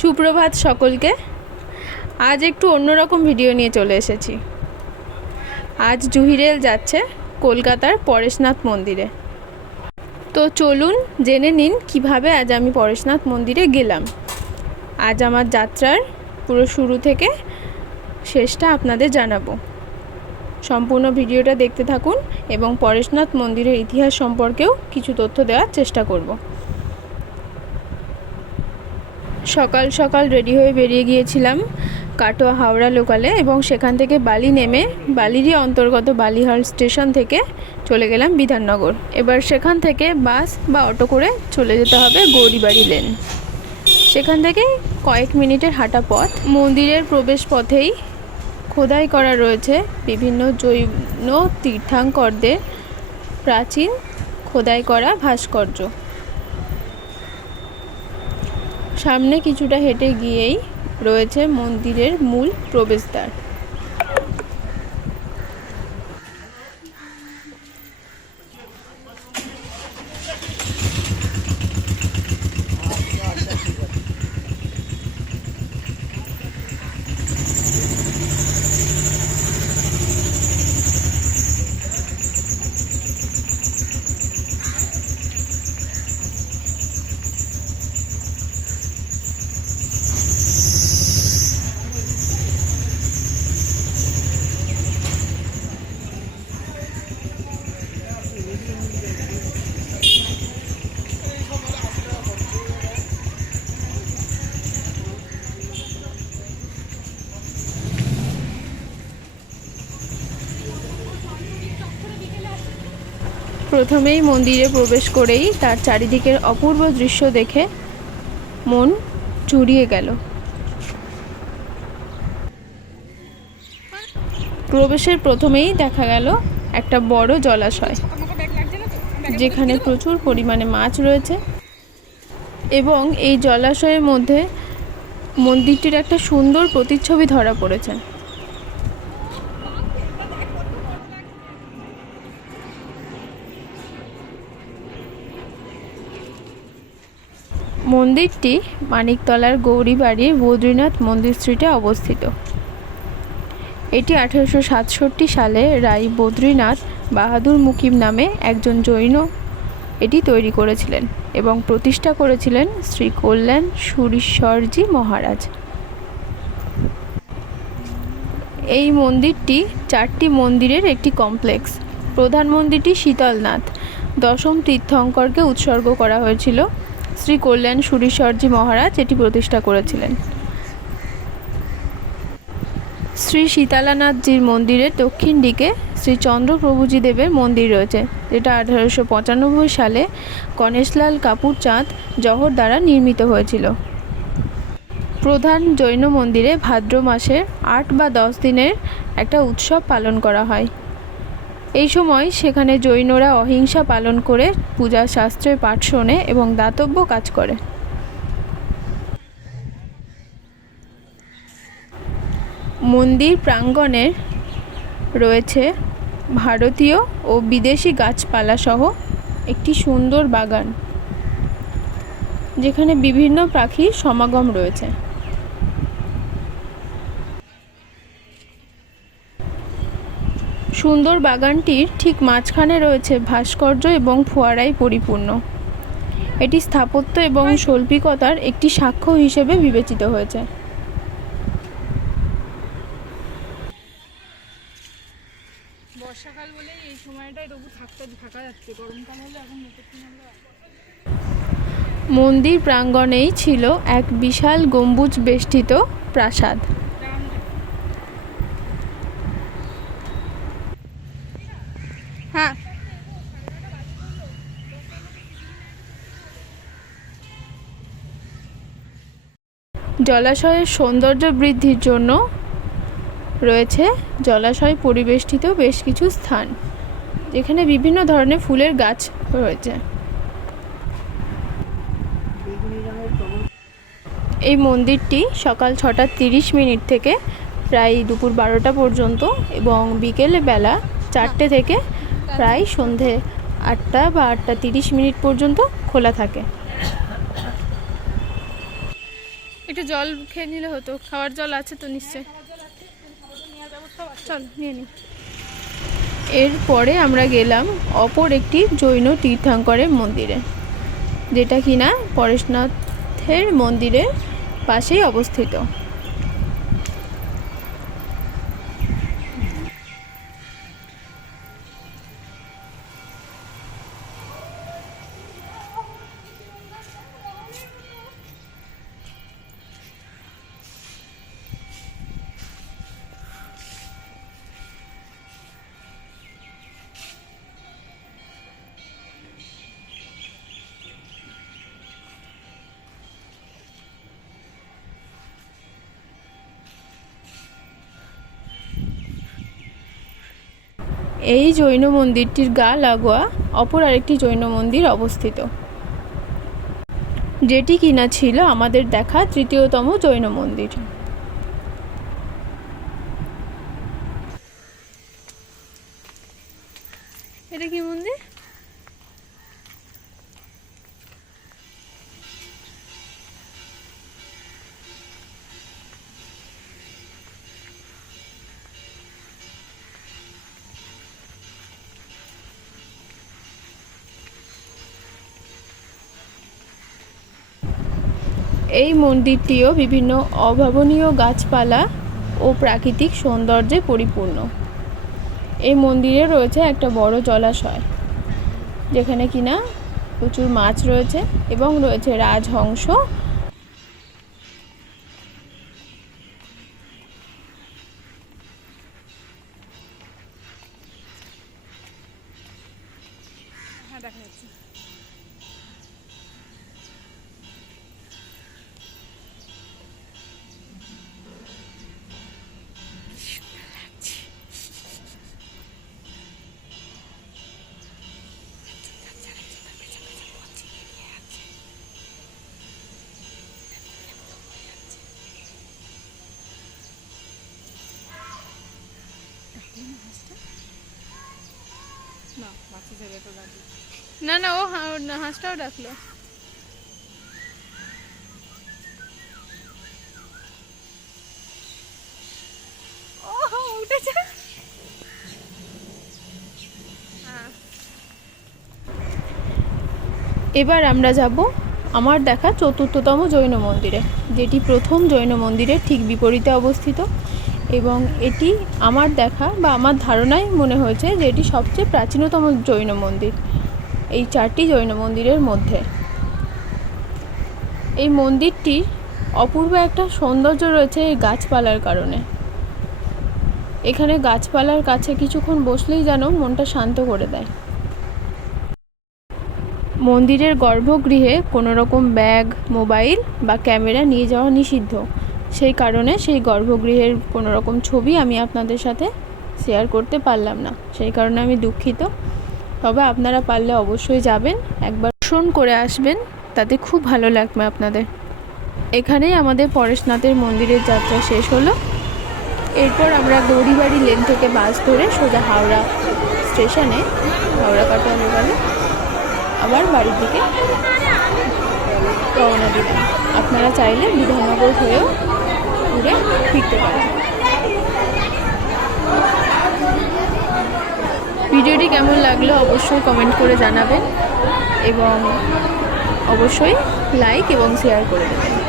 সুপ্রভাত সকলকে। আজ একটু অন্যরকম ভিডিও নিয়ে চলে এসেছি। আজ জুহিরেল যাচ্ছে কলকাতার পরেশনাথ মন্দিরে। তো চলুন জেনে নিন কীভাবে আজ আমি পরেশনাথ মন্দিরে গেলাম। আজ আমার যাত্রার পুরো শুরু থেকে শেষটা আপনাদের জানাব। সম্পূর্ণ ভিডিওটা দেখতে থাকুন এবং পরেশনাথ মন্দিরের ইতিহাস সম্পর্কেও কিছু তথ্য দেওয়ার চেষ্টা করব। সকাল সকাল রেডি হয়ে বেরিয়ে গিয়েছিলাম কাটোয়া হাওড়া লোকালে এবং সেখান থেকে বালি নেমে বালিরই অন্তর্গত বালিহাল স্টেশন থেকে চলে গেলাম বিধাননগর। এবার সেখান থেকে বাস বা অটো করে চলে যেতে হবে গৌরীবাড়ি লেন। সেখান থেকে কয়েক মিনিটের হাঁটা পথ। মন্দিরের প্রবেশ পথেই খোদাই করা রয়েছে বিভিন্ন জৈন তীর্থাঙ্করদের প্রাচীন খোদাই করা ভাস্কর্য। সামনে কিছুটা হেঁটে গিয়েই রয়েছে মন্দিরের মূল প্রবেশদ্বার। প্রথমেই মন্দিরে প্রবেশ করেই তার চারিদিকের অপূর্ব দৃশ্য দেখে মন জুড়িয়ে গেল। প্রবেশের প্রথমেই দেখা গেল একটা বড় জলাশয়, যেখানে প্রচুর পরিমাণে মাছ রয়েছে এবং এই জলাশয়ের মধ্যে মন্দিরটির একটা সুন্দর প্রতিচ্ছবি ধরা পড়েছে। মন্দিরটি মানিকতলার গৌরীবাড়ির বদ্রীনাথ মন্দির স্ট্রিটে অবস্থিত। এটি আঠেরোশো সাতষট্টি সালে রাই বদ্রীনাথ বাহাদুর মুকিম নামে একজন জৈন এটি তৈরি করেছিলেন এবং প্রতিষ্ঠা করেছিলেন শ্রী কল্যাণ সুরীশ্বরজি মহারাজ। এই মন্দিরটি চারটি মন্দিরের একটি কমপ্লেক্স। প্রধান মন্দিরটি শীতলনাথ। দশম তীর্থঙ্করকে উৎসর্গ করা হয়েছিল শ্রী কল্যাণ সুরীশ্বরজি মহারাজ এটি প্রতিষ্ঠা করেছিলেন। শ্রী শীতালানাথজির মন্দিরের দক্ষিণ দিকে শ্রী চন্দ্রপ্রভুজি দেবের মন্দির রয়েছে, যেটা আঠারোশো পঁচানব্বই সালে গণেশলাল কাপুর চাঁদ জহর দ্বারা নির্মিত হয়েছিল। প্রধান জৈন মন্দিরে ভাদ্র মাসের আট বা দশ দিনের একটা উৎসব পালন করা হয়। এই সময় সেখানে জৈনরা অহিংসা পালন করে পূজা শাস্ত্রের পাঠ শোনে এবং দাতব্য কাজ করে। মন্দির প্রাঙ্গণের রয়েছে ভারতীয় ও বিদেশি গাছপালা সহ একটি সুন্দর বাগান, যেখানে বিভিন্ন পাখির সমাগম রয়েছে। সুন্দর বাগানটির ঠিক মাঝখানে রয়েছে ভাস্কর্য এবং ফোয়ারায় পরিপূর্ণ। এটি স্থাপত্য এবং শৈল্পিকতার একটি সাক্ষ্য হিসেবে বিবেচিত হয়েছে। বর্ষাকাল বলে এই সময়টায় তবু থাকতে থাকা যাচ্ছে। গরমকাল হলে এখন মন্দির প্রাঙ্গণেই ছিল এক বিশাল গম্বুজ বেষ্টিত প্রাসাদ। জলাশয়ের সৌন্দর্য বৃদ্ধির জন্য রয়েছে জলাশয় পরিবেষ্টিত বেশ কিছু স্থান, যেখানে বিভিন্ন ধরনের ফুলের গাছ রয়েছে। এই মন্দিরটি সকাল ছটা তিরিশ মিনিট থেকে প্রায় দুপুর বারোটা পর্যন্ত এবং বিকেলে বেলা চারটে থেকে প্রায় সন্ধে আটটা বা আটটা তিরিশ মিনিট পর্যন্ত খোলা থাকে। একটু জল খেয়ে নিলে হতো। খাওয়ার জল আছে তো নিশ্চয়। চল, নিয়ে নি। এরপরে আমরা গেলাম অপর একটি জৈন তীর্থঙ্করের মন্দিরে, যেটা কিনা পরেশনাথের মন্দিরের পাশেই অবস্থিত। এই জৈন মন্দিরটির গা লাগোয়া, অপর আরেকটি জৈন মন্দির অবস্থিত। যেটি কিনা ছিল আমাদের দেখা তৃতীয়তম জৈন মন্দির। এটা কি মন্দির? এই মন্দিরটিও বিভিন্ন অভাবনীয় গাছপালা ও প্রাকৃতিক সৌন্দর্যে পরিপূর্ণ। এই মন্দিরে রয়েছে একটা বড় জলাশয়, যেখানে কিনা প্রচুর মাছ রয়েছে এবং রয়েছে রাজহংস। হ্যাঁ দেখা যাচ্ছে। না না ও হাঁসটাও ডাকলো। উঠেছে। হ্যাঁ। এবার আমরা যাব আমার দেখা চতুর্থতম জৈন মন্দিরে যেটি প্রথম জৈন মন্দিরের ঠিক বিপরীতে অবস্থিত। এবং এটি আমার দেখা বা আমার ধারণায় মনে হয়েছে যে এটি সবচেয়ে প্রাচীনতম জৈন মন্দির, এই চারটি জৈন মন্দিরের মধ্যে। এই মন্দিরটির অপূর্ব একটা সৌন্দর্য রয়েছে এই গাছপালার কারণে। এখানে গাছপালার কাছে কিছুক্ষণ বসলেই যেন মনটা শান্ত করে দেয়। মন্দিরের গর্ভগৃহে কোনো রকম ব্যাগ, মোবাইল বা ক্যামেরা নিয়ে যাওয়া নিষিদ্ধ। সেই কারণে সেই গর্ভগৃহের কোনো রকম ছবি আমি আপনাদের সাথে শেয়ার করতে পারলাম না। সেই কারণে আমি দুঃখিত। তবে আপনারা পারলে অবশ্যই যাবেন, একবার শোন করে আসবেন, তাতে খুব ভালো লাগবে আপনাদের। এখানেই আমাদের পরেশনাথের মন্দিরের যাত্রা শেষ হলো। এরপর আমরা গৌরীবাড়ি লেন থেকে বাস ধরে সোজা হাওড়া স্টেশনে, হাওড়া কাটোয়া লোকালে আবার বাড়ির দিকে রওনা দিলাম। আপনারা চাইলে বিধাননগর হয়েও ঘুরে ফিরতে পারেন ভিডিওটি কেমন লাগল অবশ্যই কমেন্ট করে জানাবেন এবং অবশ্যই লাইক এবং শেয়ার করে দেবেন।